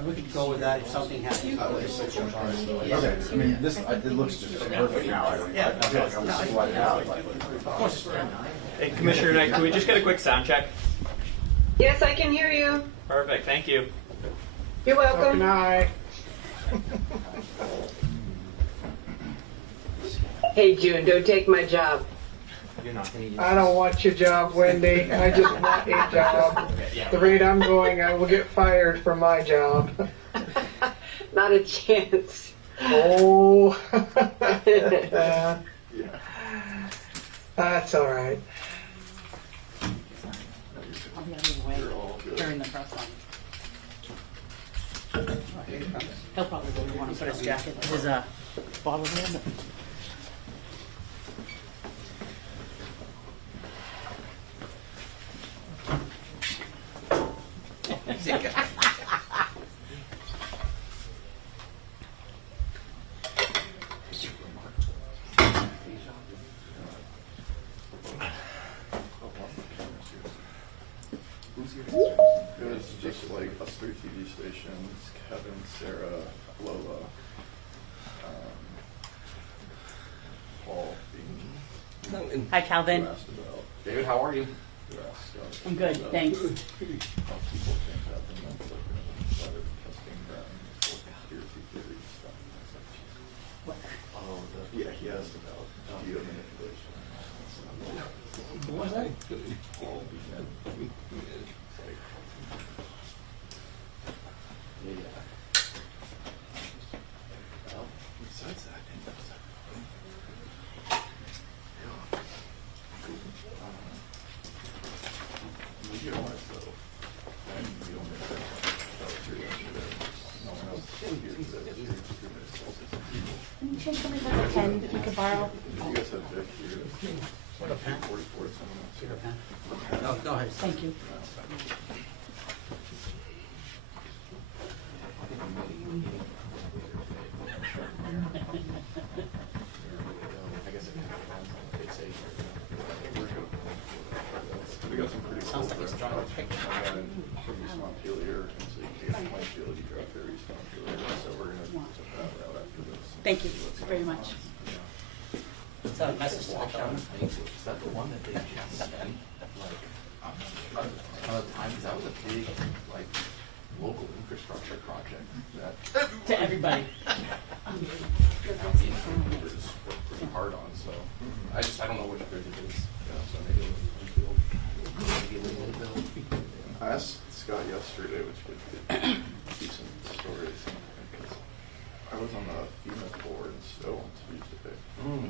We could go with that if something happens. Okay, I mean, this, it looks just perfect now. I feel like I'm sweating out. Of course. Hey, Commissioner Knight, can we just get a quick sound check? Yes, I can hear you. Perfect, thank you. You're welcome. Hey, June, don't take my job. You're not going to use I don't want your job, Wendy. I just want a job. The rate I'm going, I will get fired from my job. Not a chance. Oh. That's all right. I'll be out of the way during the press on. He'll probably really want to put his jacket, his bottle in. It's just like us 3 TV stations, Kevin, Sarah, Lola, Paul, Bean. Hi, Calvin. Who asked about, David, how are you? who asked us I'm good, about thanks. How people think that the men's like insider testing them for conspiracy theory stuff. And I was like, Oh, yeah, he asked about geo manipulation. What was that? Paul Bean. Well, besides that, I think that was everything. Media-wise, though, and we don't make that was here yesterday. No one else is here today. Can you change something like a pen that we could borrow? You guys have Vic here. What a pen? 44, someone else here. No, go ahead. Thank you. I guess it kind of depends on what they say. We got some pretty cool Sounds like it's drawing a picture. from East Montpelier, and so you can get from Montpelier, you drive through East Montpelier, so we're gonna take that route after this. Thank you very much. Is that a message to the town? Is that the one that they just spent like a ton of time? Because that was a big like local infrastructure project that To everybody. county worked pretty hard on. So I don't know which bridge it is. So maybe it was built. Maybe a little bit. I asked Scott yesterday, which could decent stories, because I was on the FEMA board in Stowe on Tuesday.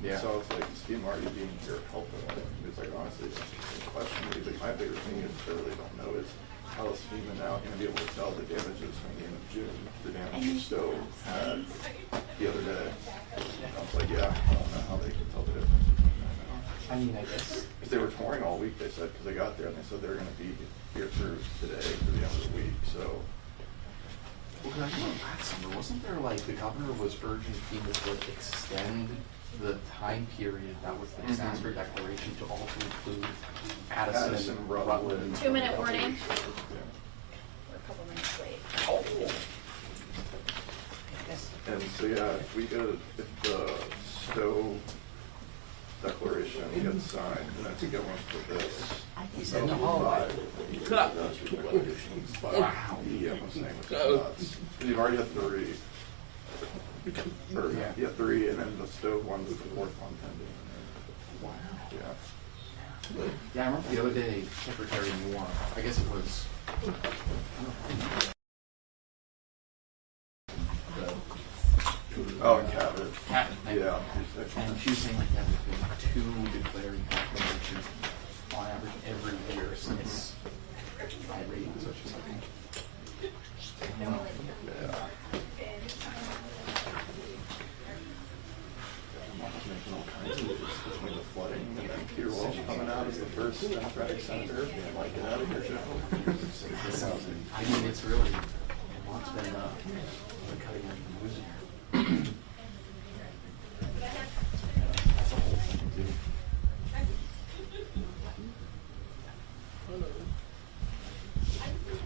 Yeah. So I was like, is FEMA already being here helping? He was like, honestly, that's just a question. He's like, my bigger thing is I really don't know is how is FEMA now going to be able to tell the damages from the end of June, the damage Stowe had the other day. And I was like, yeah, I don't know how they can tell the difference between that now. I mean, I guess. Because they were touring all week, they said, because they got there and they said they were going to be here through today, through the end of the week, so. Well, cause I remember last summer, wasn't there like the governor was urging FEMA to extend the time period that was the disaster declaration to also include Addison, Rutland. 2-minute warning. Yeah. We're a couple minutes late. And so, yeah, if we get, if the Stowe declaration gets signed, and I think everyone's for this. said no. Wow. Yeah, I'm saying it's nuts. You've already had 3. Or, yeah, 3, and then the Stowe one's the 4th one pending. Wow. Yeah. Yeah, I remember the other day, Secretary Moore, I guess it was. Oh, and Cabot. Cabot, Yeah. And she was saying like there have been 2 declaring proclamations on average every year since I read, so it's just like. Yeah. Making all kinds of moves between the flooding and then Peter Walsh coming out as the first Democratic senator being like, get out of here, Joe. I mean, it's really, it's been cutting edge moves here. That's a whole thing too.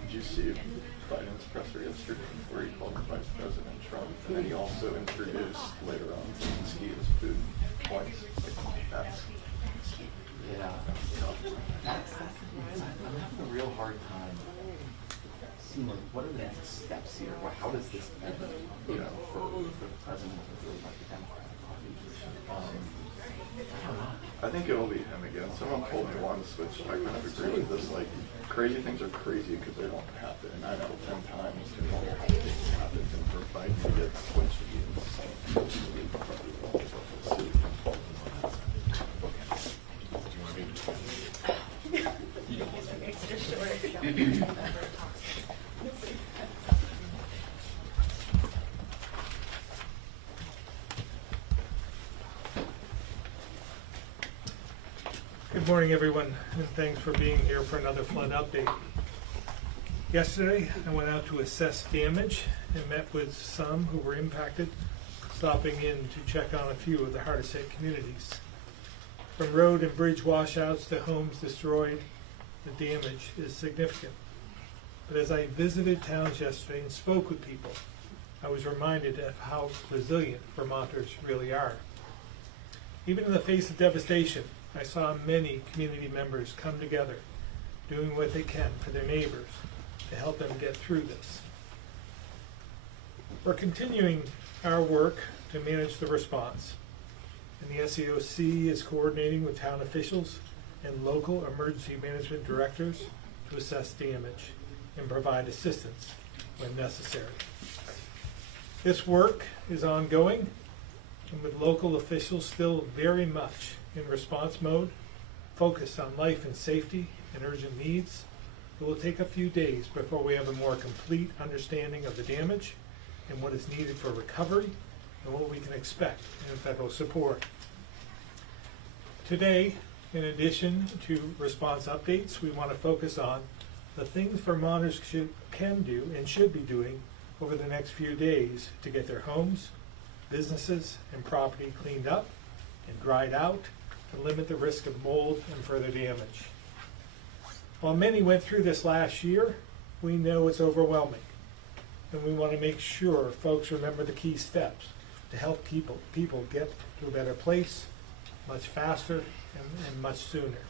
Did you see Biden's presser yesterday? then he also introduced later on ski as food points. That's Yeah. That's I'm having a real hard time seeing like what are the next steps here? How does this end, you know, for the president of the Democratic Party? I don't know. I think it will be him again. Someone told me once, which I kind of agree with this, like, crazy things are crazy because they don't happen. 9 out of 10 times, normal things happen, and for Biden to get switched to be Good morning, everyone, and thanks for being here for another flood update. Yesterday, I went out to assess damage and met with some who were impacted, stopping in to check on a few of the hardest hit communities. From road and bridge washouts to homes destroyed, the damage is significant. But as I visited towns yesterday and spoke with people, I was reminded of how resilient Vermonters really are. Even in the face of devastation, I saw many community members come together, doing what they can for their neighbors to help them get through this. We're continuing our work to manage the response, and the SEOC is coordinating with town officials and local emergency management directors to assess damage and provide assistance when necessary. This work is ongoing, and with local officials still very much in response mode, focused on life and safety and urgent needs, it will take a few days before we have a more complete understanding of the damage and what is needed for recovery and what we can expect in federal support. Today, in addition to response updates, we want to focus on the things Vermonters can do and should be doing over the next few days to get their homes, businesses, and property cleaned up and dried out to limit the risk of mold and further damage. While many went through this last year, we know it's overwhelming, and we want to make sure folks remember the key steps to help people get to a better place much faster and much sooner.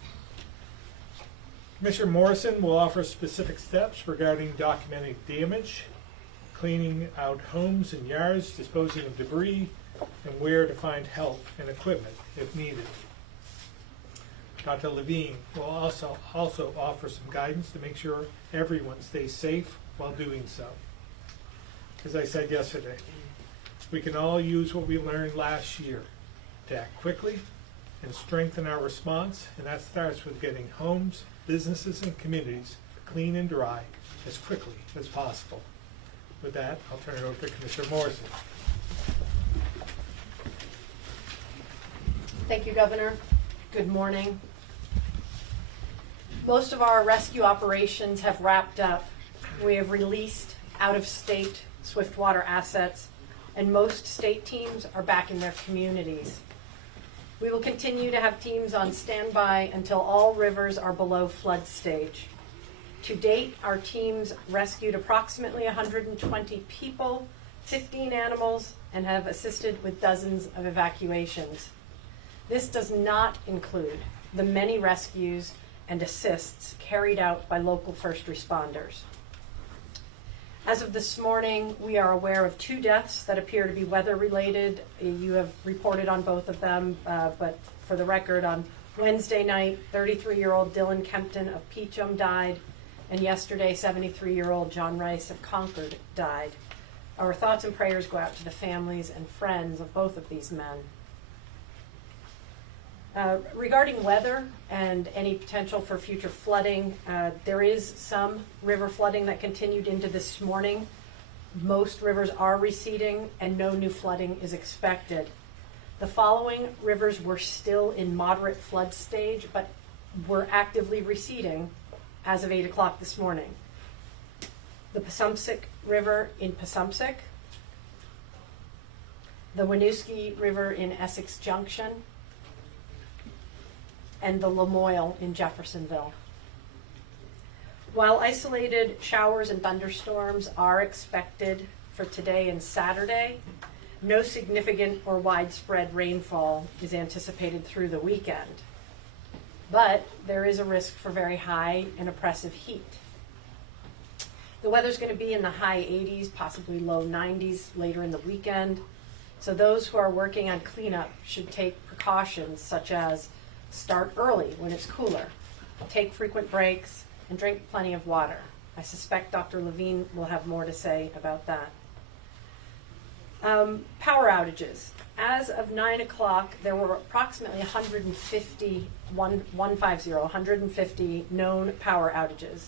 Commissioner Morrison will offer specific steps regarding documenting damage, cleaning out homes and yards, disposing of debris, and where to find help and equipment if needed. Dr. Levine will also offer some guidance to make sure everyone stays safe while doing so. As I said yesterday, we can all use what we learned last year to act quickly and strengthen our response, and that starts with getting homes, businesses, and communities clean and dry as quickly as possible. With that, I'll turn it over to Commissioner Morrison. Thank you, Governor. Good morning. Most of our rescue operations have wrapped up. We have released out-of-state swiftwater assets, and most state teams are back in their communities. We will continue to have teams on standby until all rivers are below flood stage. To date, our teams rescued approximately 120 people, 15 animals, and have assisted with dozens of evacuations. This does not include the many rescues and assists carried out by local first responders. As of this morning, we are aware of 2 deaths that appear to be weather-related. You have reported on both of them, but for the record, on Wednesday night, 33-year-old Dylan Kempton of Peachum died, and yesterday, 73-year-old John Rice of Concord died. Our thoughts and prayers go out to the families and friends of both of these men. Regarding weather and any potential for future flooding, there is some river flooding that continued into this morning. Most rivers are receding and no new flooding is expected. The following rivers were still in moderate flood stage, but were actively receding as of 8 o'clock this morning. The Passumpsic River in Passumpsic, the Winooski River in Essex Junction, and the Lamoille in Jeffersonville. While isolated showers and thunderstorms are expected for today and Saturday. No significant or widespread rainfall is anticipated through the weekend. But there is a risk for very high and oppressive heat. The weather's going to be in the high 80s, possibly low 90s later in the weekend. So those who are working on cleanup should take precautions such as start early when it's cooler, take frequent breaks, and drink plenty of water. I suspect Dr. Levine will have more to say about that. Power outages. As of 9 o'clock, there were approximately 150 known power outages.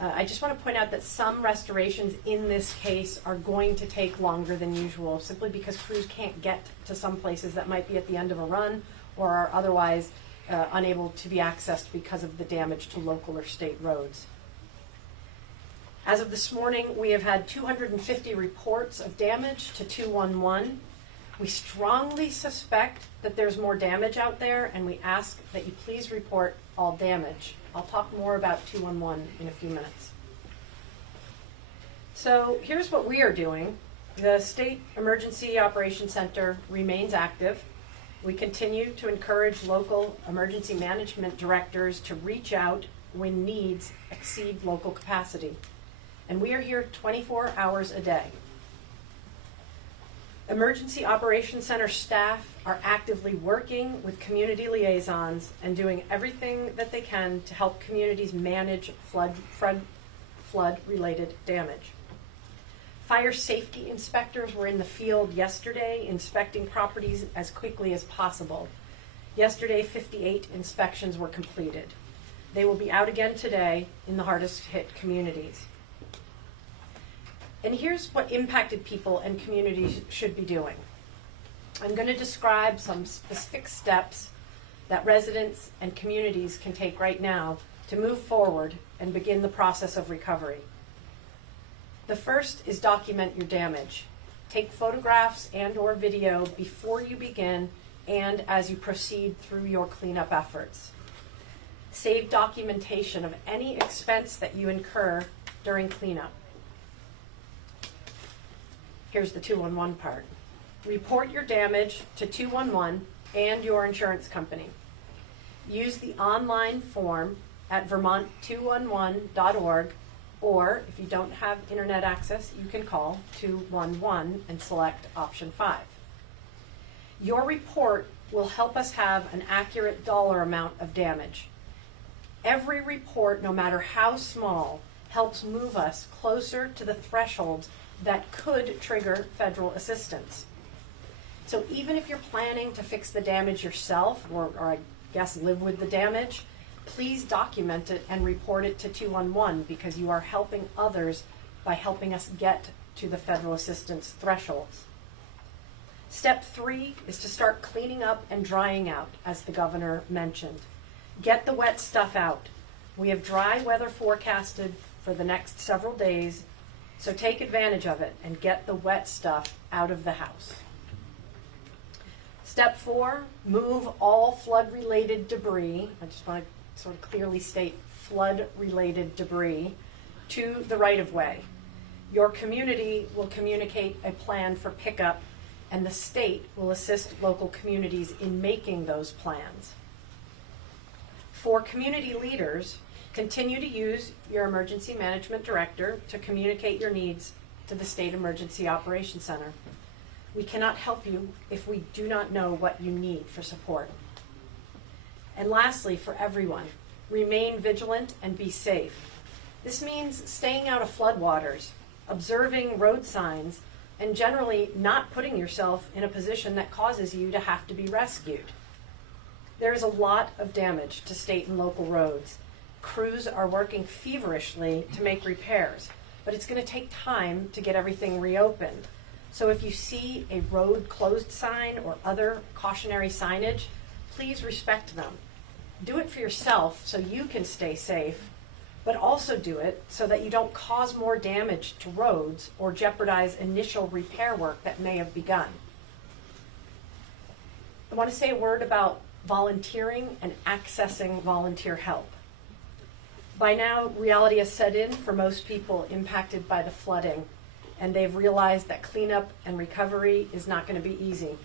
I just want to point out that some restorations in this case are going to take longer than usual, simply because crews can't get to some places that might be at the end of a run or are otherwise unable to be accessed because of the damage to local or state roads. As of this morning, we have had 250 reports of damage to 211. We strongly suspect that there's more damage out there, and we ask that you please report all damage. I'll talk more about 211 in a few minutes. So here's what we are doing. The State Emergency Operations Center remains active. We continue to encourage local emergency management directors to reach out when needs exceed local capacity. And we are here 24 hours a day. Emergency Operations Center staff are actively working with community liaisons and doing everything that they can to help communities manage flood-related damage. Fire safety inspectors were in the field yesterday inspecting properties as quickly as possible. Yesterday, 58 inspections were completed. They will be out again today in the hardest hit communities. And here's what impacted people and communities should be doing. I'm going to describe some specific steps that residents and communities can take right now to move forward and begin the process of recovery. The first is document your damage. Take photographs and/or video before you begin and as you proceed through your cleanup efforts. Save documentation of any expense that you incur during cleanup. Here's the 211 part. Report your damage to 211 and your insurance company. Use the online form at vermont211.org, or if you don't have internet access, you can call 211 and select option 5. Your report will help us have an accurate dollar amount of damage. Every report, no matter how small, helps move us closer to the thresholds that could trigger federal assistance. So even if you're planning to fix the damage yourself, or I guess live with the damage, please document it and report it to 211 because you are helping others by helping us get to the federal assistance thresholds. Step 3 is to start cleaning up and drying out, as the governor mentioned. Get the wet stuff out. We have dry weather forecasted for the next several days, so take advantage of it and get the wet stuff out of the house. Step 4, move all flood-related debris. I just want to sort of clearly state flood-related debris to the right-of-way. Your community will communicate a plan for pickup, and the state will assist local communities in making those plans. For community leaders, continue to use your emergency management director to communicate your needs to the State Emergency Operations Center. We cannot help you if we do not know what you need for support. And lastly, for everyone, remain vigilant and be safe. This means staying out of floodwaters, observing road signs, and generally not putting yourself in a position that causes you to have to be rescued. There is a lot of damage to state and local roads. Crews are working feverishly to make repairs, but it's going to take time to get everything reopened. So if you see a road closed sign or other cautionary signage, please respect them. Do it for yourself so you can stay safe, but also do it so that you don't cause more damage to roads or jeopardize initial repair work that may have begun. I want to say a word about volunteering and accessing volunteer help. By now, reality has set in for most people impacted by the flooding, and they've realized that cleanup and recovery is not going to be easy.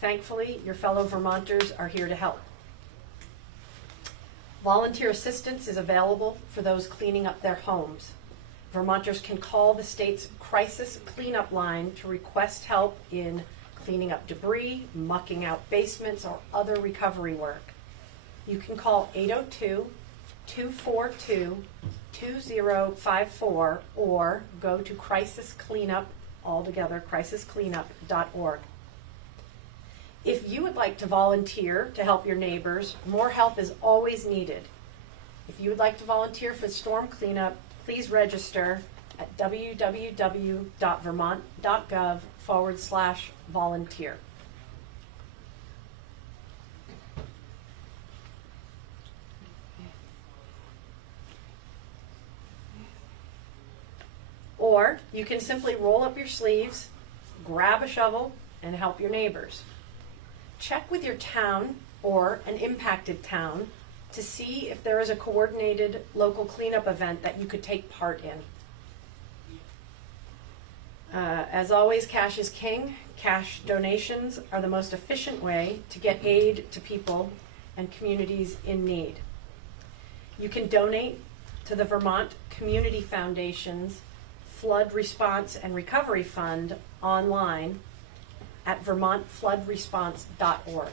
Thankfully, your fellow Vermonters are here to help. Volunteer assistance is available for those cleaning up their homes. Vermonters can call the state's crisis cleanup line to request help in cleaning up debris, mucking out basements, or other recovery work. You can call 802-242-2054 or go to crisiscleanup.org. If you would like to volunteer to help your neighbors, more help is always needed. If you would like to volunteer for storm cleanup, please register at www.vermont.gov/volunteer. Or you can simply roll up your sleeves, grab a shovel, and help your neighbors. Check with your town or an impacted town to see if there is a coordinated local cleanup event that you could take part in. As always, cash is king. Cash donations are the most efficient way to get aid to people and communities in need. You can donate to the Vermont Community Foundation's Flood Response and Recovery Fund online at vermontfloodresponse.org.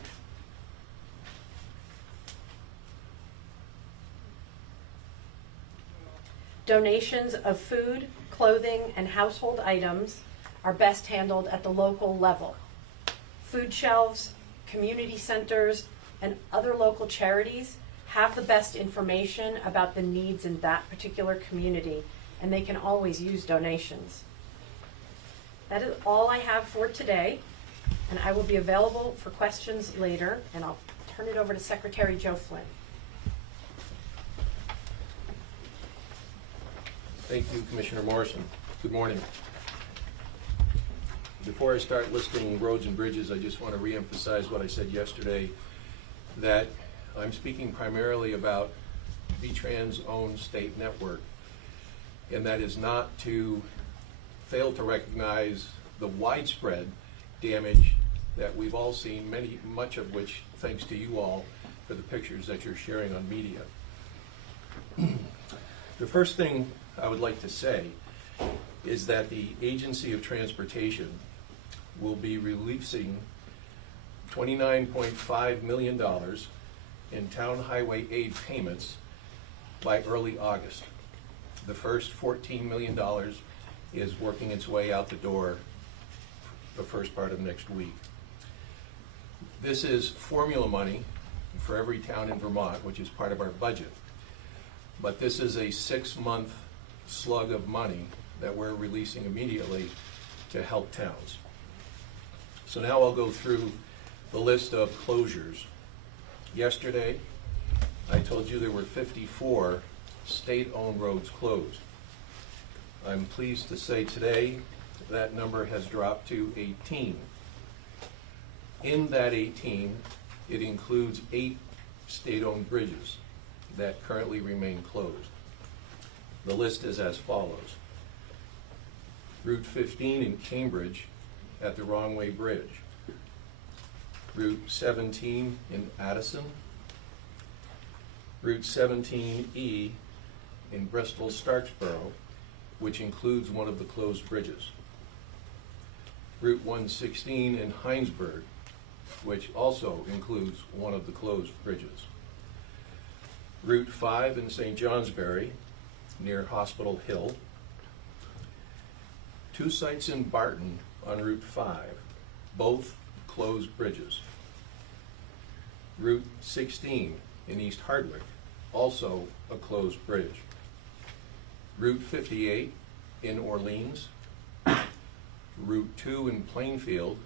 Donations of food, clothing, and household items are best handled at the local level. Food shelves, community centers, and other local charities have the best information about the needs in that particular community, and they can always use donations. That is all I have for today, and I will be available for questions later, and I'll turn it over to Secretary Joe Flynn. Thank you, Commissioner Morrison. Good morning. Before I start listing roads and bridges, I just want to reemphasize what I said yesterday, that I'm speaking primarily about VTran's own state network, and that is not to fail to recognize the widespread damage that we've all seen, much of which thanks to you all for the pictures that you're sharing on media. The first thing I would like to say is that the Agency of Transportation will be releasing $29.5 million in town highway aid payments by early August. The first $14 million is working its way out the door the first part of next week. This is formula money for every town in Vermont, which is part of our budget. But this is a 6-month slug of money that we're releasing immediately to help towns. So now I'll go through the list of closures. Yesterday, I told you there were 54 state-owned roads closed. I'm pleased to say today that number has dropped to 18. In that 18, it includes 8 state-owned bridges that currently remain closed. The list is as follows. Route 15 in Cambridge at the Wrong Way Bridge. Route 17 in Addison. Route 17E in Bristol-Starksboro, which includes one of the closed bridges. Route 116 in Heinsberg, which also includes one of the closed bridges. Route 5 in St. Johnsbury, near Hospital Hill. 2 sites in Barton on Route 5, both closed bridges. Route 16 in East Hardwick, also a closed bridge. Route 58 in Orleans. Route 2 in Plainfield,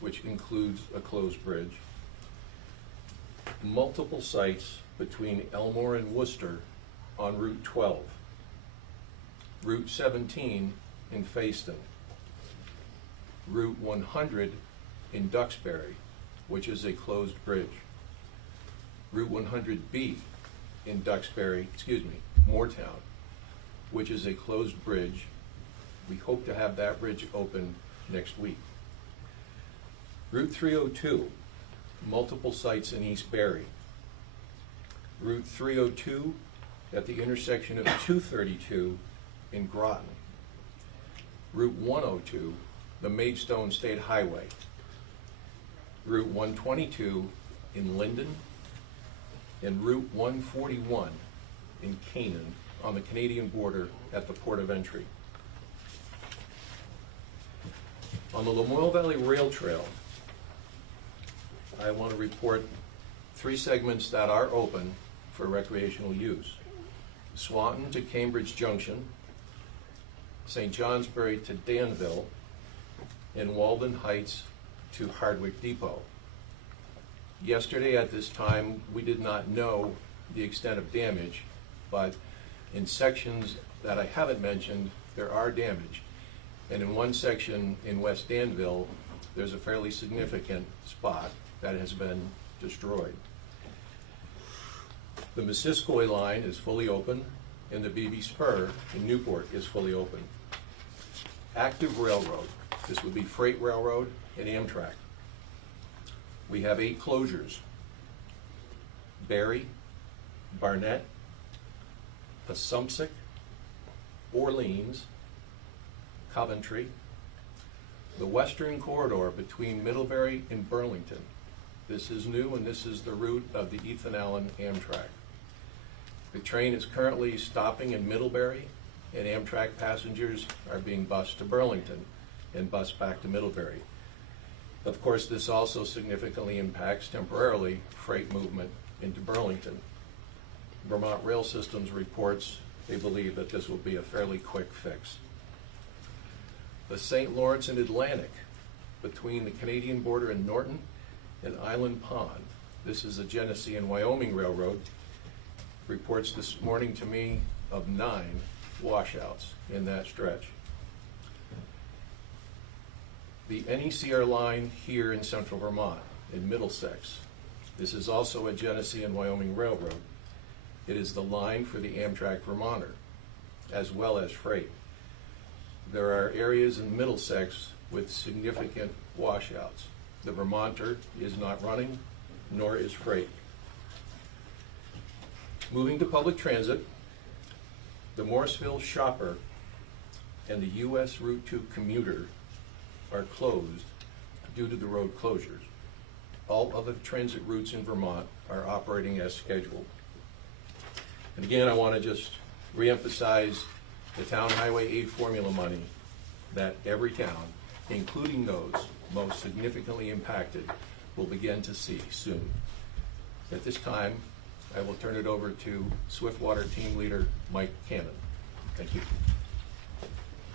which includes a closed bridge. Multiple sites between Elmore and Worcester on Route 12. Route 17 in Fayston. Route 100 in Duxbury, which is a closed bridge. Route 100B in Moortown, which is a closed bridge. We hope to have that bridge open next week. Route 302, multiple sites in East Barry. Route 302 at the intersection of 232 in Groton. Route 102, the Maidstone State Highway. Route 122 in Linden, and Route 141 in Canaan on the Canadian border at the port of entry. On the Lamoille Valley Rail Trail, I want to report 3 segments that are open for recreational use. Swanton to Cambridge Junction, St. Johnsbury to Danville, and Walden Heights to Hardwick Depot. Yesterday at this time, we did not know the extent of damage, but in sections that I haven't mentioned, there are damage. And in one section in West Danville, there's a fairly significant spot that has been destroyed. The Missisquoi line is fully open, and the BB Spur in Newport is fully open. Active railroad, this would be Freight Railroad and Amtrak. We have 8 closures: Barry, Barnett, Assumpsic, Orleans, Coventry, the western corridor between Middlebury and Burlington. This is new, and this is the route of the Ethan Allen Amtrak. The train is currently stopping in Middlebury, and Amtrak passengers are being bused to Burlington and bused back to Middlebury. Of course, this also significantly impacts temporarily freight movement into Burlington. Vermont Rail Systems reports they believe that this will be a fairly quick fix. The St. Lawrence and Atlantic between the Canadian border in Norton and Island Pond. This is a Genesee and Wyoming Railroad. Reports this morning to me of 9 washouts in that stretch. The NECR line here in central Vermont, in Middlesex. This is also a Genesee and Wyoming Railroad. It is the line for the Amtrak Vermonter, as well as freight. There are areas in Middlesex with significant washouts. The Vermonter is not running, nor is freight. Moving to public transit, the Morrisville Shopper and the US Route 2 commuter are closed due to the road closures. All other transit routes in Vermont are operating as scheduled. And again, I want to just reemphasize the town highway aid formula money that every town, including those most significantly impacted, will begin to see soon. At this time, I will turn it over to Swiftwater Team Leader Mike Cannon. Thank you.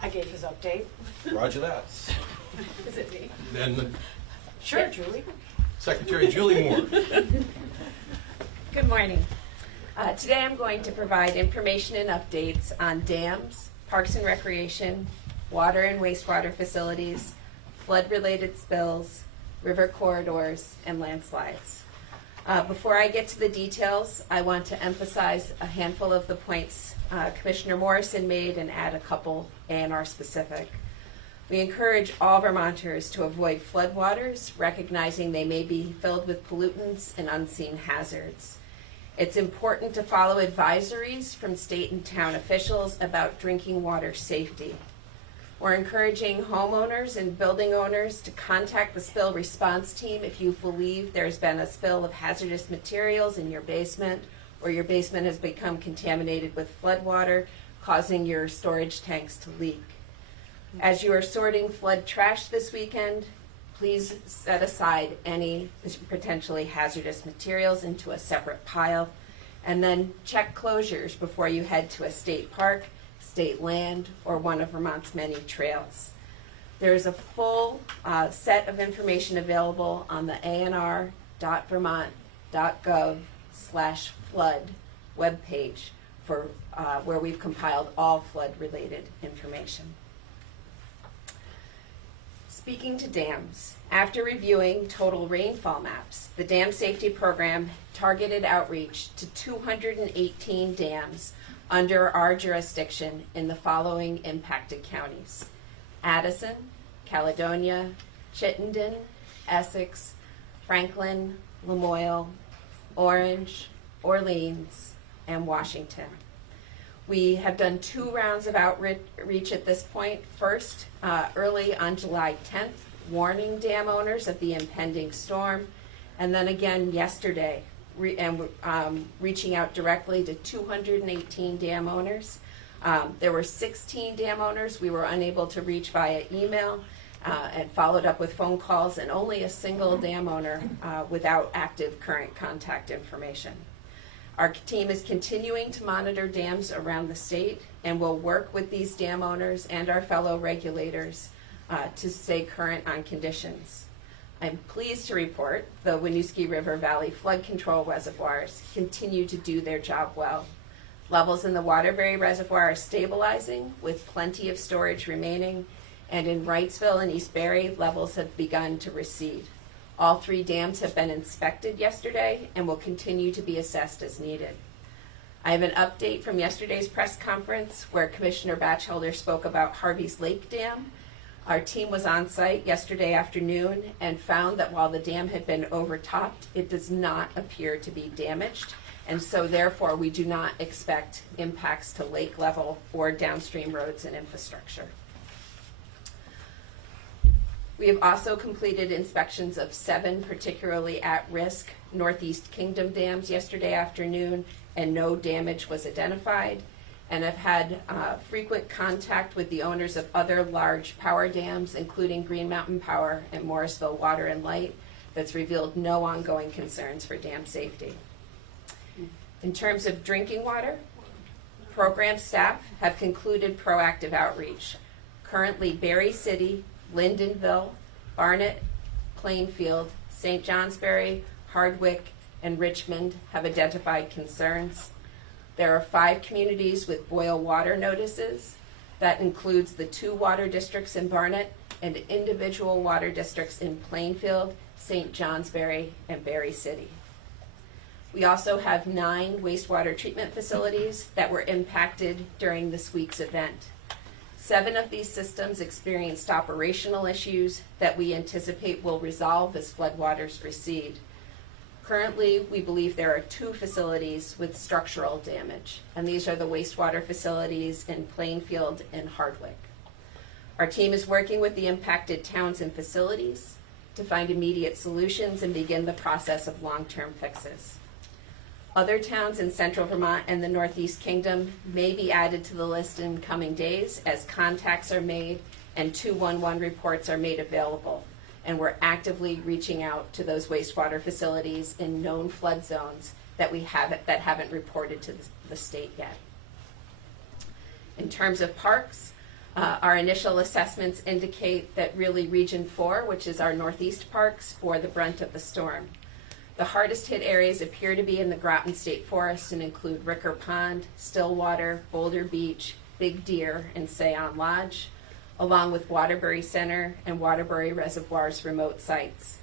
I gave his update. Roger that. Is it me? Then Sure, Julie. Secretary Julie Moore. Good morning. Today I'm going to provide information and updates on dams, parks and recreation, water and wastewater facilities, flood-related spills, river corridors, and landslides. Before I get to the details, I want to emphasize a handful of the points Commissioner Morrison made and add a couple A&R specific. We encourage all Vermonters to avoid floodwaters, recognizing they may be filled with pollutants and unseen hazards. It's important to follow advisories from state and town officials about drinking water safety. We're encouraging homeowners and building owners to contact the spill response team if you believe there's been a spill of hazardous materials in your basement or your basement has become contaminated with floodwater, causing your storage tanks to leak. As you are sorting flood trash this weekend, please set aside any potentially hazardous materials into a separate pile, and then check closures before you head to a state park, state land, or one of Vermont's many trails. There's a full set of information available on the anr.vermont.gov/flood webpage for where we've compiled all flood-related information. Speaking to dams, after reviewing total rainfall maps, the Dam Safety Program targeted outreach to 218 dams under our jurisdiction in the following impacted counties: Addison, Caledonia, Chittenden, Essex, Franklin, Lamoille, Orange, Orleans, and Washington. We have done 2 rounds of outreach at this point. First, early on July 10th, warning dam owners of the impending storm, and then again yesterday, reaching out directly to 218 dam owners. There were 16 dam owners we were unable to reach via email, and followed up with phone calls, and only a single dam owner without active current contact information. Our team is continuing to monitor dams around the state and will work with these dam owners and our fellow regulators to stay current on conditions. I'm pleased to report the Winooski River Valley flood control reservoirs continue to do their job well. Levels in the Waterbury Reservoir are stabilizing with plenty of storage remaining, and in Wrightsville and East Barre, levels have begun to recede. All 3 dams have been inspected yesterday and will continue to be assessed as needed. I have an update from yesterday's press conference where Commissioner Batchelder spoke about Harvey's Lake Dam. Our team was on site yesterday afternoon and found that while the dam had been overtopped, it does not appear to be damaged, and so therefore we do not expect impacts to lake level or downstream roads and infrastructure. We have also completed inspections of 7 particularly at-risk Northeast Kingdom dams yesterday afternoon, and no damage was identified, and have had frequent contact with the owners of other large power dams, including Green Mountain Power and Morrisville Water and Light, that's revealed no ongoing concerns for dam safety. In terms of drinking water, program staff have concluded proactive outreach. Currently, Berry City, Lyndonville, Barnett, Plainfield, St. Johnsbury, Hardwick, and Richmond have identified concerns. There are 5 communities with boil water notices. That includes the 2 water districts in Barnett and individual water districts in Plainfield, St. Johnsbury, and Berry City. We also have 9 wastewater treatment facilities that were impacted during this week's event. 7 of these systems experienced operational issues that we anticipate will resolve as floodwaters recede. Currently, we believe there are 2 facilities with structural damage, and these are the wastewater facilities in Plainfield and Hardwick. Our team is working with the impacted towns and facilities to find immediate solutions and begin the process of long-term fixes. Other towns in central Vermont and the Northeast Kingdom may be added to the list in coming days as contacts are made and 211 reports are made available. And we're actively reaching out to those wastewater facilities in known flood zones that haven't reported to the state yet. In terms of parks, our initial assessments indicate that really Region 4, which is our northeast parks, bore the brunt of the storm. The hardest hit areas appear to be in the Groton State Forest and include Ricker Pond, Stillwater, Boulder Beach, Big Deer, and Sayon Lodge, along with Waterbury Center and Waterbury Reservoir's remote sites.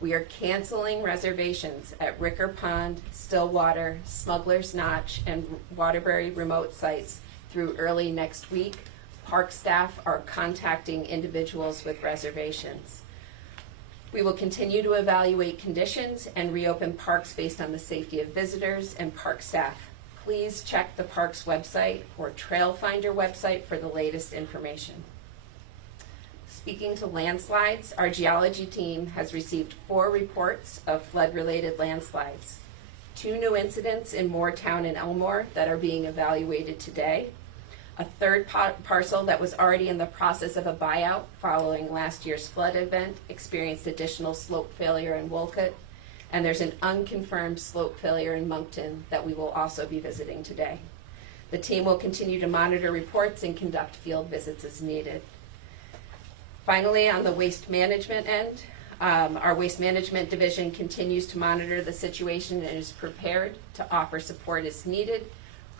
We are canceling reservations at Ricker Pond, Stillwater, Smuggler's Notch, and Waterbury remote sites through early next week. Park staff are contacting individuals with reservations. We will continue to evaluate conditions and reopen parks based on the safety of visitors and park staff. Please check the park's website or Trail Finder website for the latest information. Speaking to landslides, our geology team has received 4 reports of flood-related landslides. 2 new incidents in Moortown and Elmore that are being evaluated today. A 3rd parcel that was already in the process of a buyout following last year's flood event experienced additional slope failure in Wolcott. And there's an unconfirmed slope failure in Moncton that we will also be visiting today. The team will continue to monitor reports and conduct field visits as needed. Finally, on the waste management end, our waste management division continues to monitor the situation and is prepared to offer support as needed.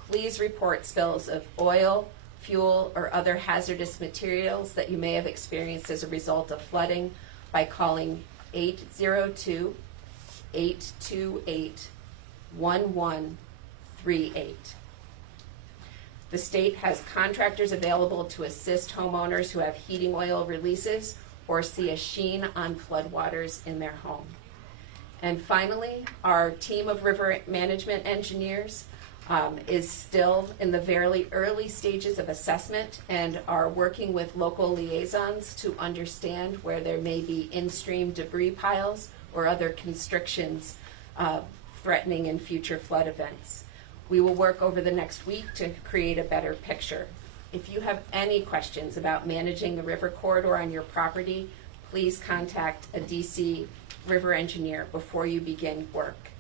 Please report spills of oil, fuel, or other hazardous materials that you may have experienced as a result of flooding by calling 802-828-1138. The state has contractors available to assist homeowners who have heating oil releases or see a sheen on floodwaters in their home. And finally, our team of river management engineers is still in the very early stages of assessment and are working with local liaisons to understand where there may be in-stream debris piles or other constrictions threatening in future flood events. We will work over the next week to create a better picture. If you have any questions about managing the river corridor on your property, please contact a DC river engineer before you begin work.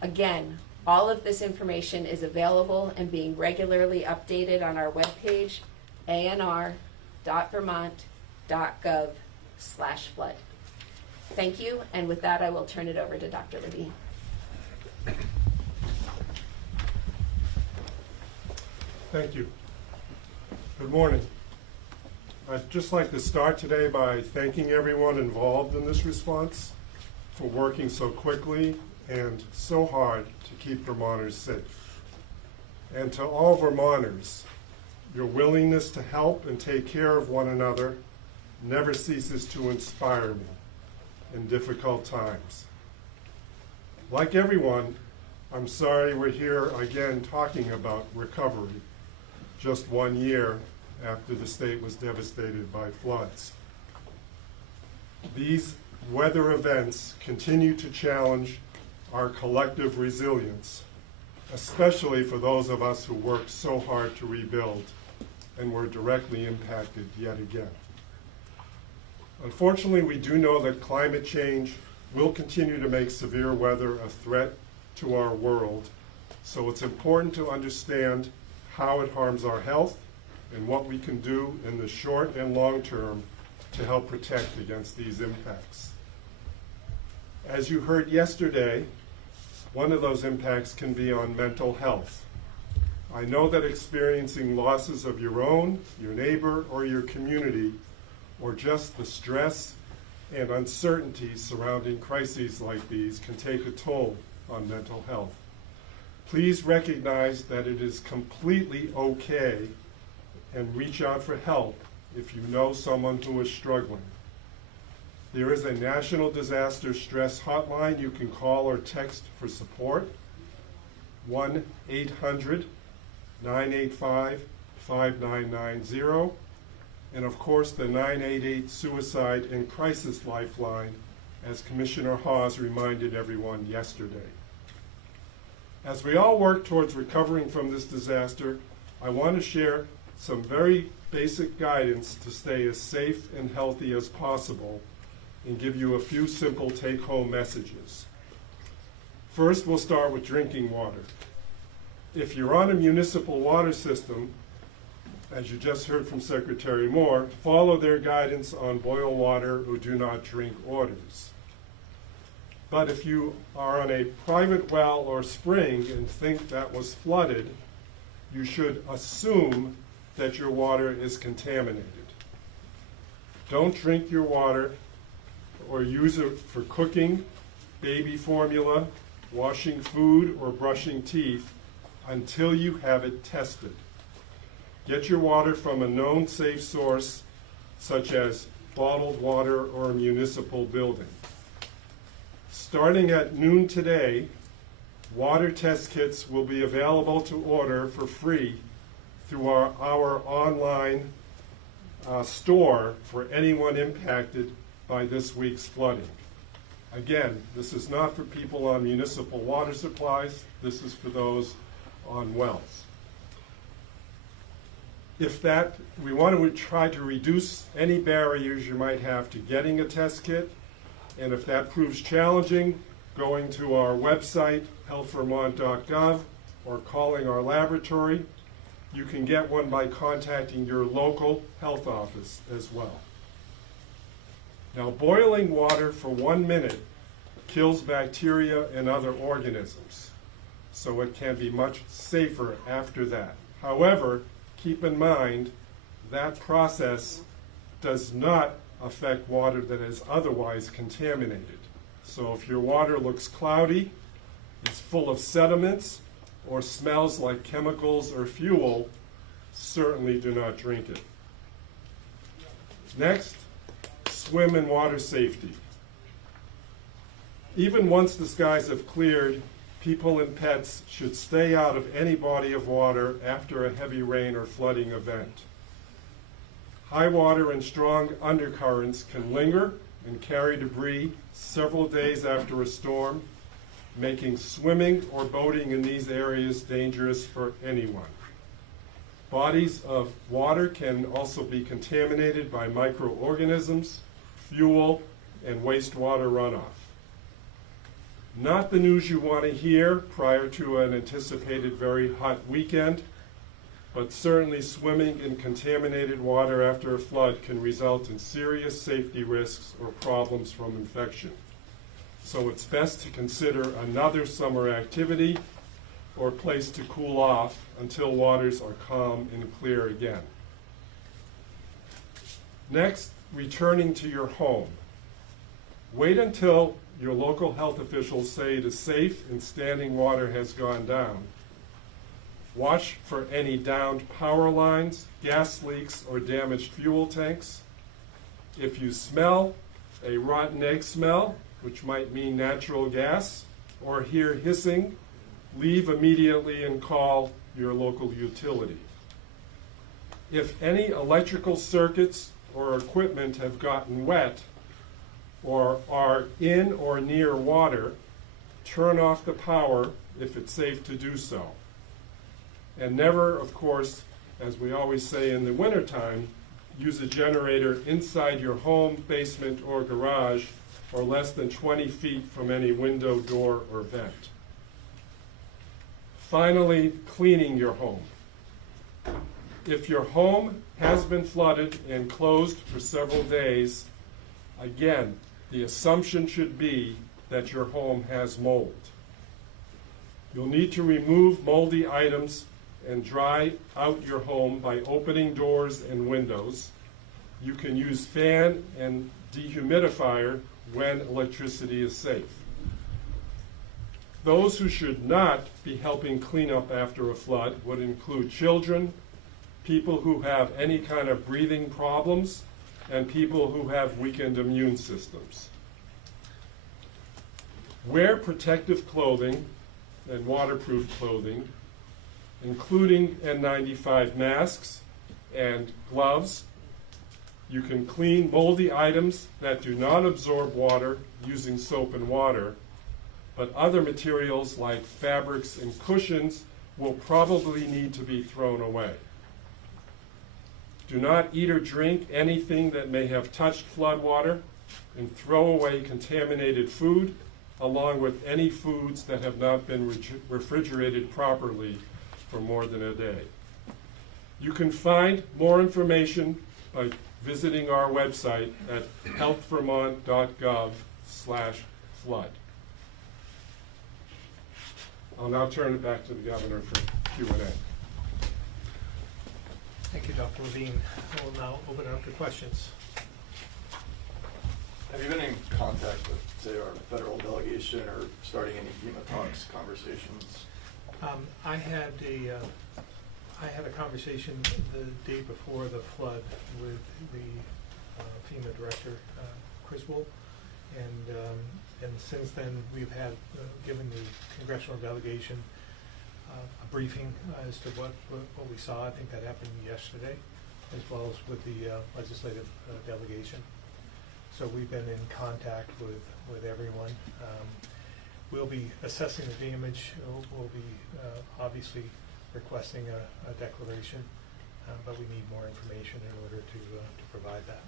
Again, all of this information is available and being regularly updated on our webpage, anr.vermont.gov/flood. Thank you, and with that, I will turn it over to Dr. Levine. Thank you. Good morning. I'd just like to start today by thanking everyone involved in this response for working so quickly and so hard to keep Vermonters safe. And to all Vermonters, your willingness to help and take care of one another never ceases to inspire me in difficult times. Like everyone, I'm sorry we're here again talking about recovery just 1 year after the state was devastated by floods. These weather events continue to challenge our collective resilience, especially for those of us who worked so hard to rebuild and were directly impacted yet again. Unfortunately, we do know that climate change will continue to make severe weather a threat to our world, so it's important to understand how it harms our health and what we can do in the short and long term to help protect against these impacts. As you heard yesterday, one of those impacts can be on mental health. I know that experiencing losses of your own, your neighbor, or your community, or just the stress and uncertainty surrounding crises like these can take a toll on mental health. Please recognize that it is completely okay and reach out for help if you know someone who is struggling. There is a national disaster stress hotline you can call or text for support, 1-800-985-5990, and of course the 988 Suicide and Crisis Lifeline, as Commissioner Hawes reminded everyone yesterday. As we all work towards recovering from this disaster, I want to share some very basic guidance to stay as safe and healthy as possible and give you a few simple take-home messages. First, we'll start with drinking water. If you're on a municipal water system, as you just heard from Secretary Moore, follow their guidance on boil water or do not drink orders. But if you are on a private well or spring and think that was flooded, you should assume that your water is contaminated. Don't drink your water or use it for cooking, baby formula, washing food, or brushing teeth until you have it tested. Get your water from a known safe source, such as bottled water or a municipal building. Starting at noon today, water test kits will be available to order for free through our online store for anyone impacted by this week's flooding. Again, this is not for people on municipal water supplies. This is for those on wells. We want to try to reduce any barriers you might have to getting a test kit, and if that proves challenging, going to our website, healthvermont.gov, or calling our laboratory. You can get one by contacting your local health office as well. Now, boiling water for 1 minute kills bacteria and other organisms, so it can be much safer after that. However, keep in mind that process does not affect water that is otherwise contaminated. So if your water looks cloudy, it's full of sediments, or smells like chemicals or fuel, certainly do not drink it. Next, swim and water safety. Even once the skies have cleared, people and pets should stay out of any body of water after a heavy rain or flooding event. High water and strong undercurrents can linger and carry debris several days after a storm, making swimming or boating in these areas dangerous for anyone. Bodies of water can also be contaminated by microorganisms, fuel, and wastewater runoff. Not the news you want to hear prior to an anticipated very hot weekend, but certainly swimming in contaminated water after a flood can result in serious safety risks or problems from infection. So it's best to consider another summer activity or place to cool off until waters are calm and clear again. Next, returning to your home. Wait until your local health officials say it is safe and standing water has gone down. Watch for any downed power lines, gas leaks, or damaged fuel tanks. If you smell a rotten egg smell, which might mean natural gas, or hear hissing, leave immediately and call your local utility. If any electrical circuits or equipment have gotten wet or are in or near water, turn off the power if it's safe to do so. And never, of course, as we always say in the wintertime, use a generator inside your home, basement, or garage, or less than 20 feet from any window, door, or vent. Finally, cleaning your home. If your home has been flooded and closed for several days, again, the assumption should be that your home has mold. You'll need to remove moldy items and dry out your home by opening doors and windows. You can use fan and dehumidifier when electricity is safe. Those who should not be helping clean up after a flood would include children, people who have any kind of breathing problems, and people who have weakened immune systems. Wear protective clothing and waterproof clothing, including N95 masks and gloves. You can clean moldy items that do not absorb water using soap and water, but other materials like fabrics and cushions will probably need to be thrown away. Do not eat or drink anything that may have touched floodwater, and throw away contaminated food, along with any foods that have not been refrigerated properly for more than a day. You can find more information by visiting our website at healthvermont.gov/flood. I'll now turn it back to the governor for Q&A. Thank you, Dr. Levine. I will now open it up to questions. Have you been in contact with, say, our federal delegation or starting any FEMA talks, conversations? I had a conversation the day before the flood with the FEMA director, Criswell, and since then we've had given the congressional delegation a briefing as to what we saw. I think that happened yesterday, as well as with the legislative delegation. So we've been in contact with everyone. We'll be assessing the damage. We'll be obviously requesting a declaration, but we need more information in order to provide that.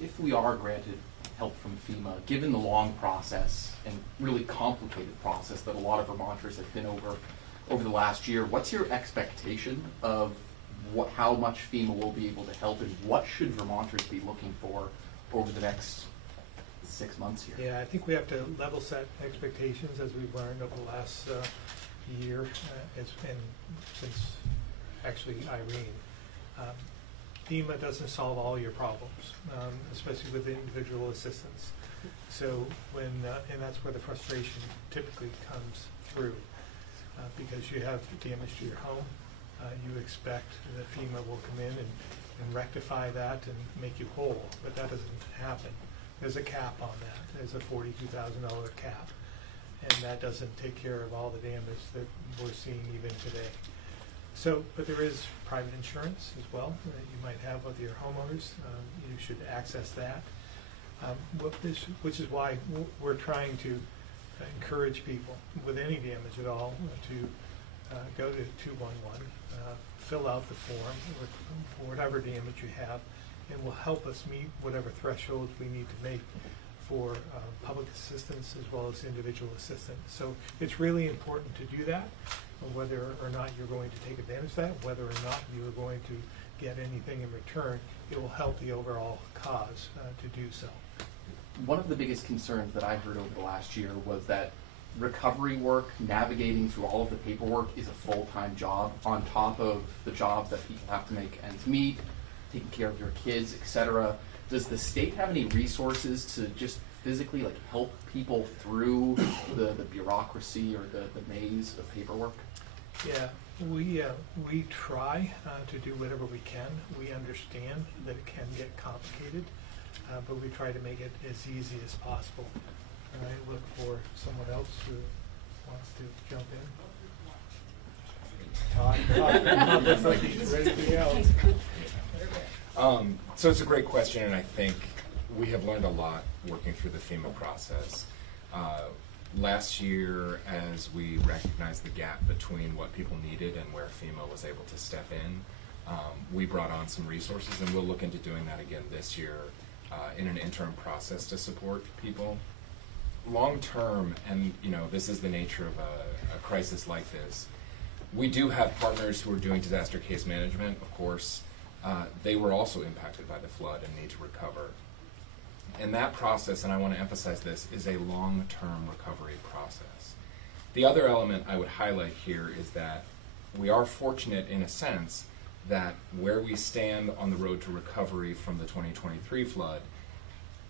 If we are granted help from FEMA, given the long process and really complicated process that a lot of Vermonters have been over the last year, what's your expectation of how much FEMA will be able to help, and what should Vermonters be looking for over the next 6 months here? Yeah, I think we have to level set expectations, as we've learned over the last year, and since actually Irene. FEMA doesn't solve all your problems, especially with individual assistance. So and that's where the frustration typically comes through. because you have damage to your home. You expect that FEMA will come in and rectify that and make you whole, but that doesn't happen. There's a cap on that. There's a $42,000 cap, and that doesn't take care of all the damage that we're seeing even today. So, but there is private insurance as well that you might have with your homeowners. You should access that, which is why we're trying to encourage people with any damage at all to go to 211, fill out the form for whatever damage you have, and will help us meet whatever thresholds we need to make for public assistance as well as individual assistance. So it's really important to do that, whether or not you're going to take advantage of that, whether or not you're going to get anything in return. It will help the overall cause to do so. One of the biggest concerns that I heard over the last year was that recovery work, navigating through all of the paperwork, is a full-time job on top of the jobs that people have to make ends meet, taking care of your kids, etc. Does the state have any resources to just physically help people through the bureaucracy or the maze of paperwork? Yeah, we try to do whatever we can. We understand that it can get complicated, but we try to make it as easy as possible. I look for someone else who wants to jump in. Todd looks like he's ready to go. So it's a great question, and I think we have learned a lot working through the FEMA process. Last year, as we recognized the gap between what people needed and where FEMA was able to step in, we brought on some resources, and we'll look into doing that again this year in an interim process to support people. Long term, and this is the nature of a crisis like this, we do have partners who are doing disaster case management, of course. They were also impacted by the flood and need to recover. And that process, and I want to emphasize this, is a long-term recovery process. The other element I would highlight here is that we are fortunate in a sense that where we stand on the road to recovery from the 2023 flood,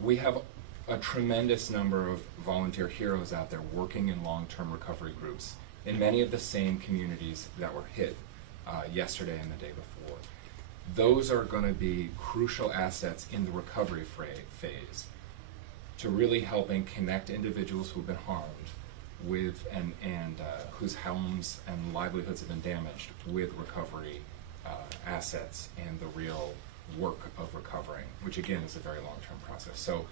we have a tremendous number of volunteer heroes out there working in long-term recovery groups in many of the same communities that were hit yesterday and the day before. Those are going to be crucial assets in the recovery phase to really helping connect individuals who've been harmed with and whose homes and livelihoods have been damaged with recovery assets and the real work of recovering, which again is a very long-term process. So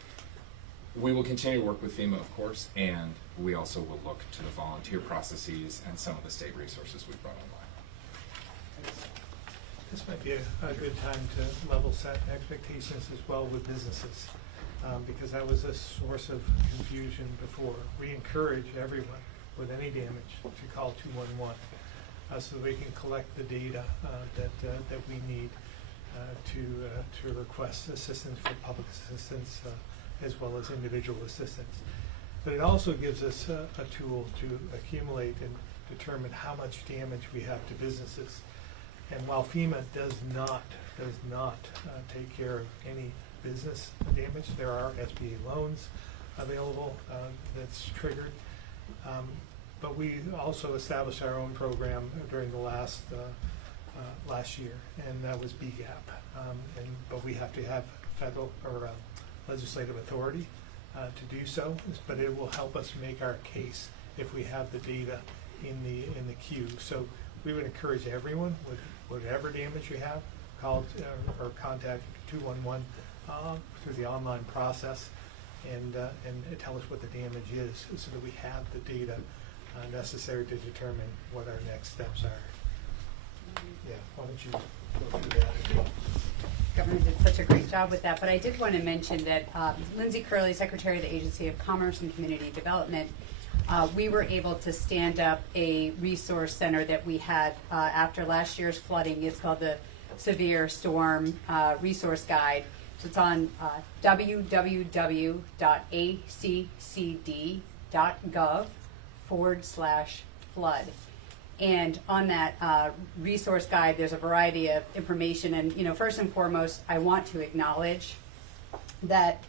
we will continue to work with FEMA, of course, and we also will look to the volunteer processes and some of the state resources we've brought online. This might be a good time to level set expectations as well with businesses, because that was a source of confusion before. We encourage everyone with any damage to call 211 so that we can collect the data that we need to request assistance for public assistance as well as individual assistance. But it also gives us a tool to accumulate and determine how much damage we have to businesses. And while FEMA does not take care of any business damage, there are SBA loans available that's triggered. But we also established our own program during the last year, and that was BGAP. But we have to have federal or legislative authority to do so. But it will help us make our case if we have the data in the queue. So we would encourage everyone with whatever damage you have, call or contact 211 through the online process and tell us what the damage is so that we have the data necessary to determine what our next steps are. Yeah, why don't you go through that as well? Governor did such a great job with that, but I did want to mention that Lindsay Curley, Secretary of the Agency of Commerce and Community Development, we were able to stand up a resource center that we had after last year's flooding. It's called the Severe Storm Resource Guide. So it's on www.accd.gov/flood. And on that resource guide, there's a variety of information. And, first and foremost, I want to acknowledge that,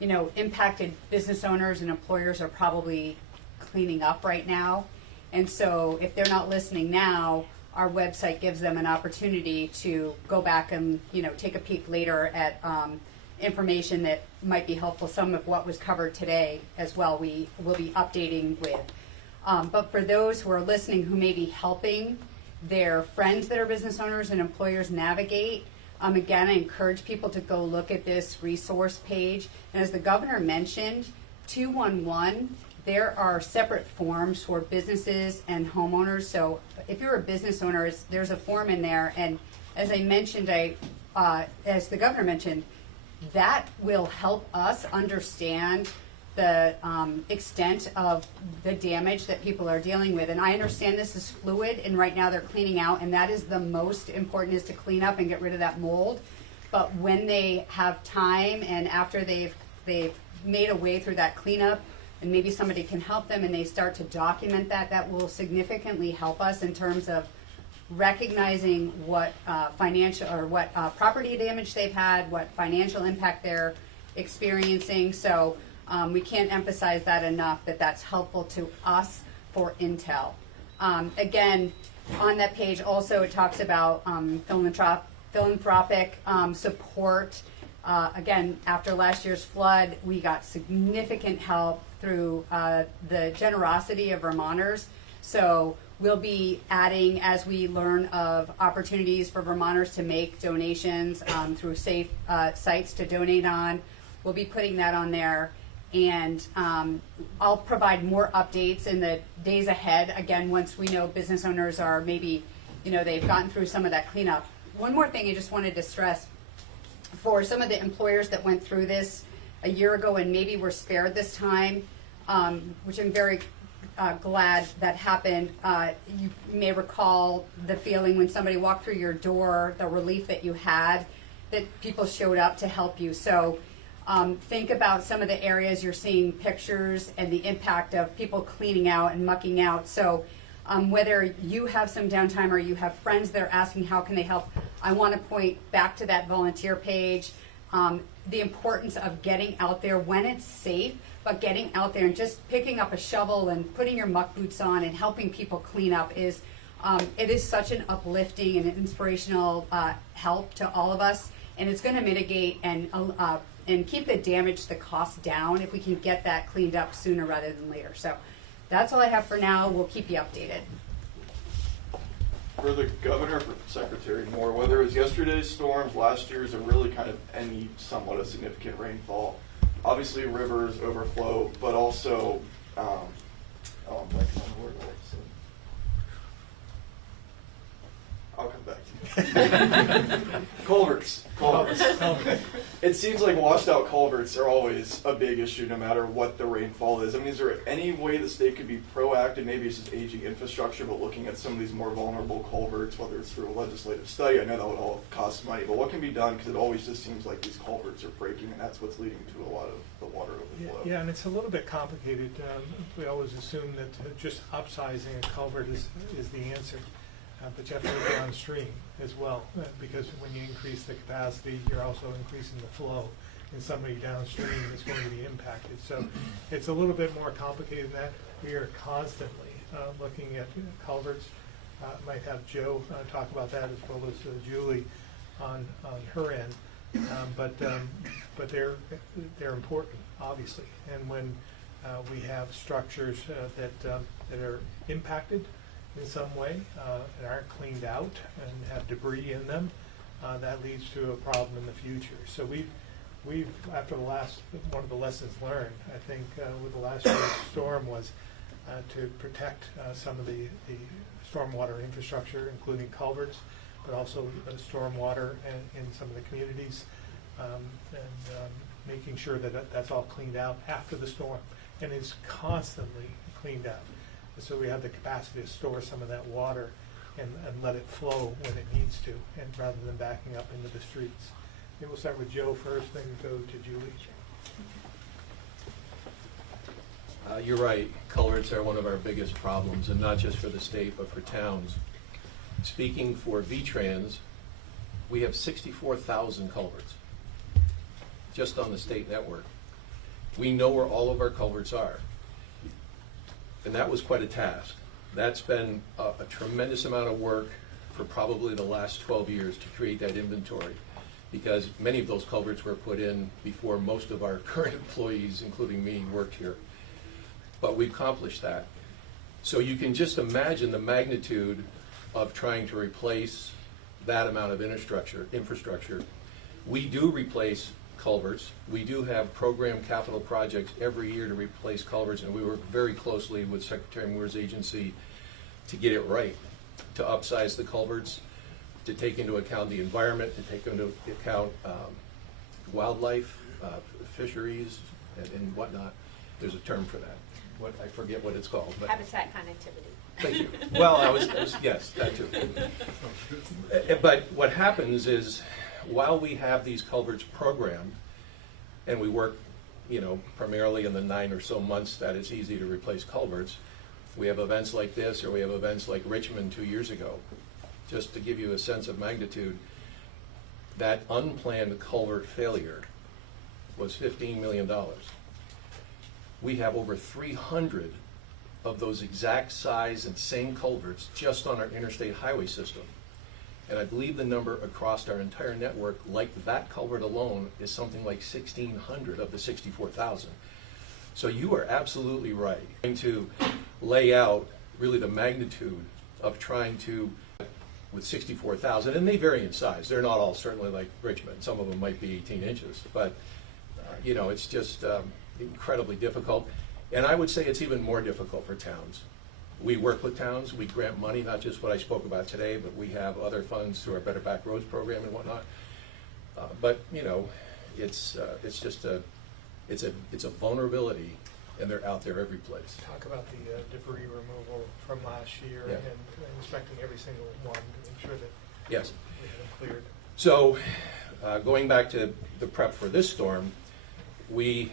impacted business owners and employers are probably cleaning up right now. And so if they're not listening now, our website gives them an opportunity to go back and, take a peek later at information that might be helpful. Some of what was covered today as well, we will be updating with. But for those who are listening who may be helping their friends that are business owners and employers navigate, again, I encourage people to go look at this resource page. And as the governor mentioned, 211, there are separate forms for businesses and homeowners. So if you're a business owner, there's a form in there. And as I mentioned, as the governor mentioned, that will help us understand the extent of the damage that people are dealing with. And I understand this is fluid, and right now they're cleaning out, and that is the most important, is to clean up and get rid of that mold. But when they have time and after they've made a way through that cleanup, and maybe somebody can help them and they start to document that, that will significantly help us in terms of recognizing what financial or what property damage they've had, what financial impact they're experiencing. So we can't emphasize that enough, that that's helpful to us for intel. Again, on that page also it talks about philanthropic support. Again, after last year's flood, we got significant help through the generosity of Vermonters. So we'll be adding, as we learn of opportunities for Vermonters to make donations through safe sites to donate on, we'll be putting that on there. And I'll provide more updates in the days ahead, again, once we know business owners are maybe, they've gotten through some of that cleanup. One more thing I just wanted to stress, for some of the employers that went through this a year ago and maybe were spared this time, which I'm very glad that happened. You may recall the feeling when somebody walked through your door, the relief that you had, that people showed up to help you. So think about some of the areas you're seeing pictures and the impact of people cleaning out and mucking out. So whether you have some downtime or you have friends that are asking how can they help, I want to point back to that volunteer page. The importance of getting out there when it's safe, but getting out there and just picking up a shovel and putting your muck boots on and helping people clean up is, it is such an uplifting and inspirational help to all of us, and it's going to mitigate and keep the damage, the cost down if we can get that cleaned up sooner rather than later. So that's all I have for now. We'll keep you updated. For the governor, for Secretary Moore, whether it was yesterday's storms, last year's, or really kind of any somewhat a significant rainfall, obviously rivers overflow, but also, I'm blanking on the word. I'll come back to you. Culverts. It seems like washed out culverts are always a big issue no matter what the rainfall is. I mean, is there any way the state could be proactive? Maybe it's just aging infrastructure, but looking at some of these more vulnerable culverts, whether it's through a legislative study. I know that would all cost money, but what can be done? Because it always just seems like these culverts are breaking, and that's what's leading to a lot of the water overflow. Yeah, and it's a little bit complicated. We always assume that just upsizing a culvert is the answer. But you have to go downstream as well, because when you increase the capacity, you're also increasing the flow, and somebody downstream is going to be impacted. So it's a little bit more complicated than that. We are constantly looking at culverts. Might have Joe talk about that, as well as Julie on her end. But they're important, obviously. And when we have structures that are impacted in some way and aren't cleaned out and have debris in them, that leads to a problem in the future. So we've after the last, one of the lessons learned, I think, with the last year's storm was to protect some of the stormwater infrastructure, including culverts, but also stormwater in some of the communities, and making sure that that's all cleaned out after the storm and is constantly cleaned out. So we have the capacity to store some of that water and let it flow when it needs to, and rather than backing up into the streets. Maybe we'll start with Joe first, then go to Julie. You're right. Culverts are one of our biggest problems, and not just for the state, but for towns. Speaking for VTrans, we have 64,000 culverts just on the state network. We know where all of our culverts are. And that was quite a task. That's been a tremendous amount of work for probably the last 12 years to create that inventory, because many of those culverts were put in before most of our current employees, including me, worked here. But we accomplished that. So you can just imagine the magnitude of trying to replace that amount of infrastructure. We do replace culverts. We do have program capital projects every year to replace culverts, and we work very closely with Secretary Moore's agency to get it right, to upsize the culverts, to take into account the environment, to take into account wildlife, fisheries, and whatnot. There's a term for that. I forget what it's called. But Habitat connectivity. thank you. Well, yes, that too. But what happens is, while we have these culverts programmed, and we work, primarily in the 9 or so months that it's easy to replace culverts, we have events like this, or we have events like Richmond 2 years ago. Just to give you a sense of magnitude, that unplanned culvert failure was $15 million. We have over 300 of those exact size and same culverts just on our interstate highway system. And I believe the number across our entire network, like that culvert alone, is something like 1,600 of the 64,000. So you are absolutely right. Trying to lay out really the magnitude of trying to, with 64,000, and they vary in size. They're not all certainly like Richmond. Some of them might be 18 inches, but it's just incredibly difficult. And I would say it's even more difficult for towns. We work with towns, we grant money, not just what I spoke about today, but we have other funds through our Better Back Roads program and whatnot. But it's just it's a vulnerability, and they're out there every place. Talk about the debris removal from last year, Yeah. and inspecting every single one to make sure that Yes. we have them cleared. So, going back to the prep for this storm, we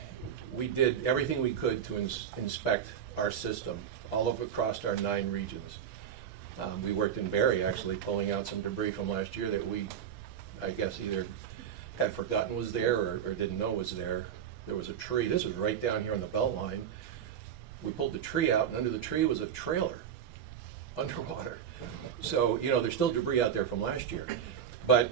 did everything we could to inspect our system all over across our 9 regions. We worked in Barry, actually, pulling out some debris from last year that we, I guess, either had forgotten was there or didn't know was there. There was a tree. This was right down here on the belt line. We pulled the tree out, and under the tree was a trailer underwater. So, there's still debris out there from last year. But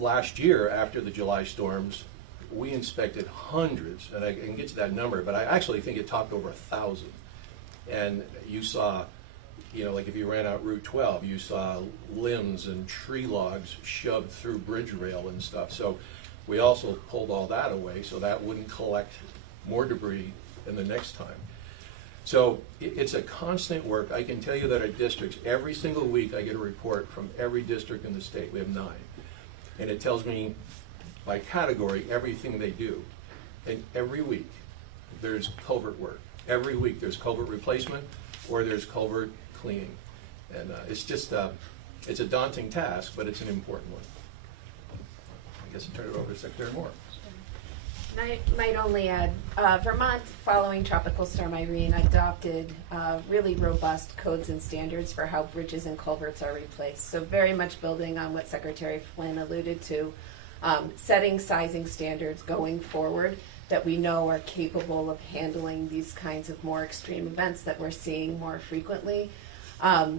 last year, after the July storms, we inspected hundreds, and I can get to that number, but I actually think it topped over 1,000. And you saw, like if you ran out Route 12, you saw limbs and tree logs shoved through bridge rail and stuff. So we also pulled all that away so that wouldn't collect more debris in the next time. So it's a constant work. I can tell you that our districts, every single week I get a report from every district in the state. We have 9. And it tells me by category everything they do. And every week there's culvert work. Every week there's culvert replacement or there's culvert cleaning. And it's just, it's a daunting task, but it's an important one. I guess I'll turn it over to Secretary Moore. I might only add, Vermont, following Tropical Storm Irene, adopted really robust codes and standards for how bridges and culverts are replaced. So very much building on what Secretary Flynn alluded to, setting sizing standards going forward that we know are capable of handling these kinds of more extreme events that we're seeing more frequently.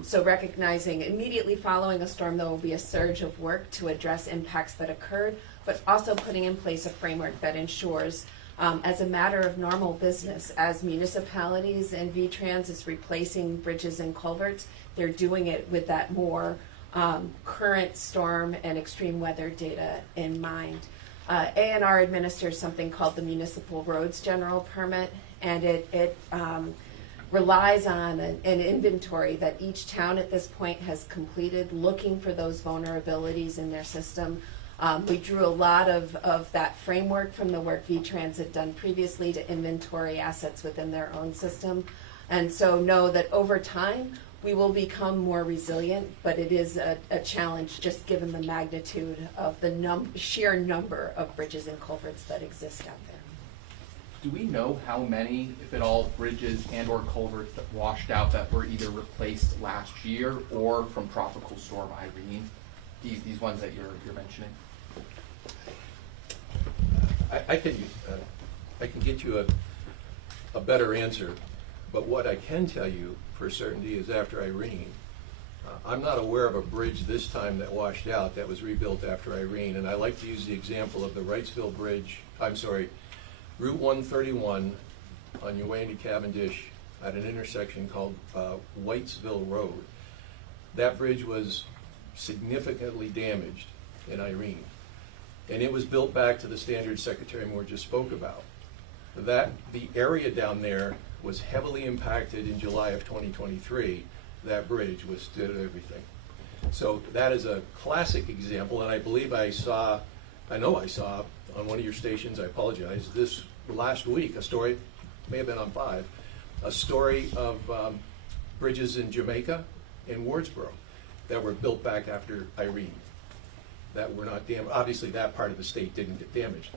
So recognizing immediately following a storm, there will be a surge of work to address impacts that occurred, but also putting in place a framework that ensures, as a matter of normal business, as municipalities and VTrans is replacing bridges and culverts, they're doing it with that more current storm and extreme weather data in mind. ANR administers something called the Municipal Roads General Permit, and it relies on an inventory that each town at this point has completed, looking for those vulnerabilities in their system. We drew a lot of that framework from the work VTrans had done previously to inventory assets within their own system. And so know that over time, we will become more resilient, but it is a challenge just given the magnitude of the sheer number of bridges and culverts that exist out there. Do we know how many, if at all, bridges and or culverts that washed out that were either replaced last year or from Tropical Storm Irene? These ones that you're mentioning? I can get you a better answer, But what I can tell you for certainty is after Irene, I'm not aware of a bridge this time that washed out that was rebuilt after Irene. And I like to use the example of the Wrightsville Bridge, Route 131 on your way into Cavendish at an intersection called Whitesville Road. That bridge was significantly damaged in Irene. And it was built back to the standards Secretary Moore just spoke about. The area down there was heavily impacted in July of 2023. That bridge withstood everything. So that is a classic example, and I believe I know I saw on one of your stations, I apologize, this last week, a story, may have been on 5, a story of bridges in Jamaica and Wardsboro that were built back after Irene that were not damaged. Obviously that part of the state didn't get damaged.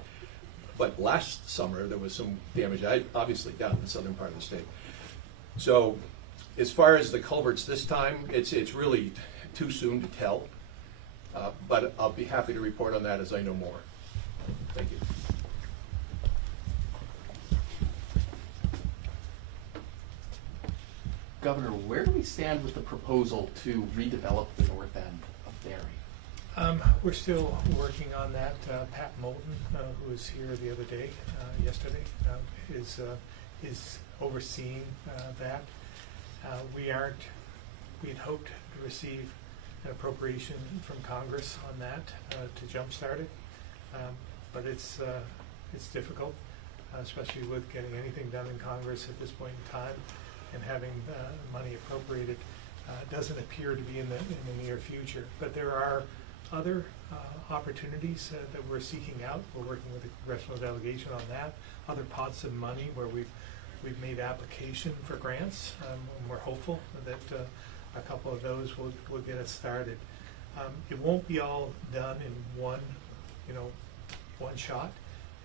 But last summer there was some damage, obviously down in the southern part of the state. So as far as the culverts this time, it's really too soon to tell. But I'll be happy to report on that as I know more. Thank you. Governor, where do we stand with the proposal to redevelop the north end of Barry? We're still working on that. Pat Moulton, who was here the other day, yesterday, is overseeing that. We had hoped to receive an appropriation from Congress on that to jumpstart it, but it's difficult, especially with getting anything done in Congress at this point in time, and having money appropriated doesn't appear to be in the near future. But there are other opportunities that we're seeking out. We're working with the congressional delegation on that. Other pots of money where we've made application for grants. And we're hopeful that a couple of those will get us started. It won't be all done in one shot.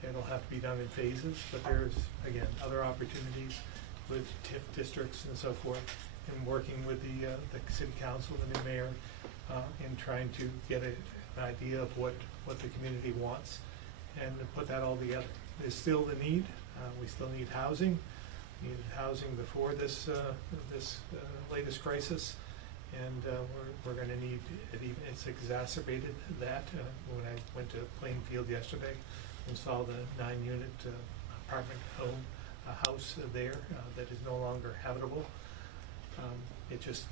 It'll have to be done in phases. But there's again other opportunities with TIF districts and so forth, and working with the city council, the new mayor, in trying to get an idea of what the community wants and put that all together. There's still the need. We still need housing. We needed housing before this latest crisis, and we're going to need it. Even it's exacerbated that. When I went to Plainfield yesterday and saw the 9-unit apartment home house there that is no longer habitable, it just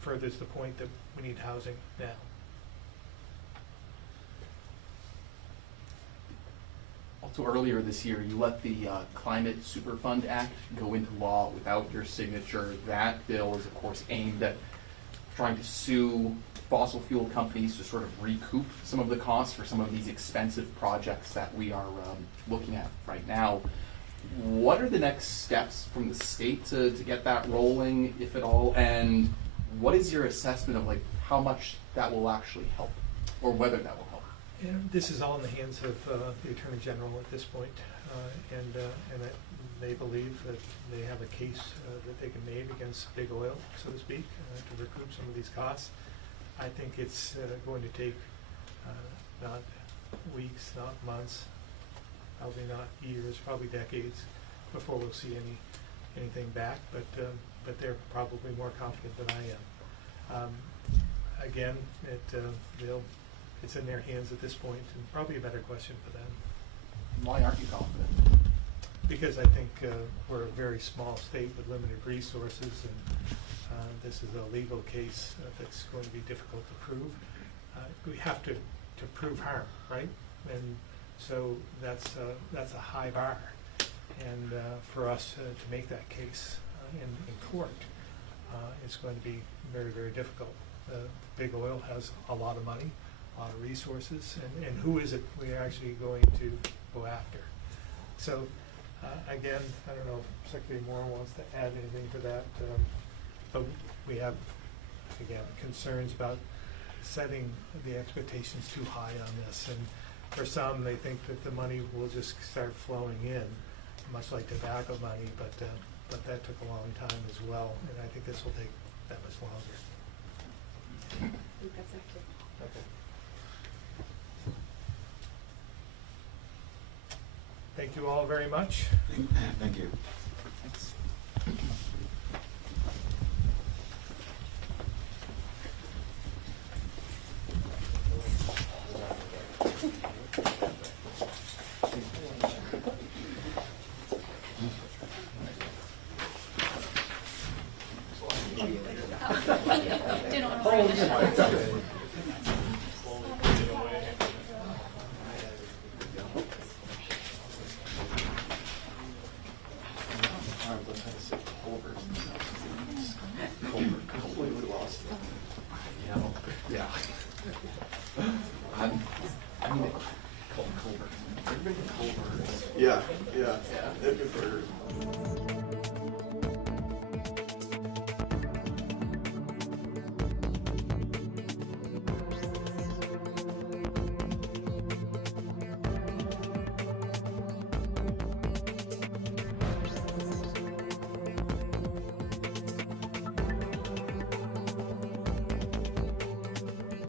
furthers the point that we need housing now. Also earlier this year, you let the Climate Superfund Act go into law without your signature. That bill is, of course, aimed at trying to sue fossil fuel companies to sort of recoup some of the costs for some of these expensive projects that we are looking at right now. What are the next steps from the state to get that rolling, if at all? And what is your assessment of how much that will actually help, or whether that will help? This is all in the hands of the Attorney General at this point, and they believe that they have a case that they can make against big oil, so to speak, to recoup some of these costs. I think it's going to take not weeks, not months, probably not years, probably decades before we'll see anything back. But they're probably more confident than I am. Again, it's in their hands at this point, and probably a better question for them. Why aren't you confident? Because I think we're a very small state with limited resources, and this is a legal case that's going to be difficult to prove. We have to prove harm, right? And so that's a high bar, and for us to make that case in court, it's going to be very, very difficult. Big oil has a lot of money, a lot of resources, and who is it we're actually going to go after? So again, I don't know if Secretary Moore wants to add anything to that, but we have, again, concerns about setting the expectations too high on this. And for some, they think that the money will just start flowing in, much like tobacco money, but that took a long time as well, and I think this will take that much longer. I think that's it. Okay. Thank you all very much. Thank you. Thanks. I mean, culverts. Everybody culverts. Yeah. It'd be better.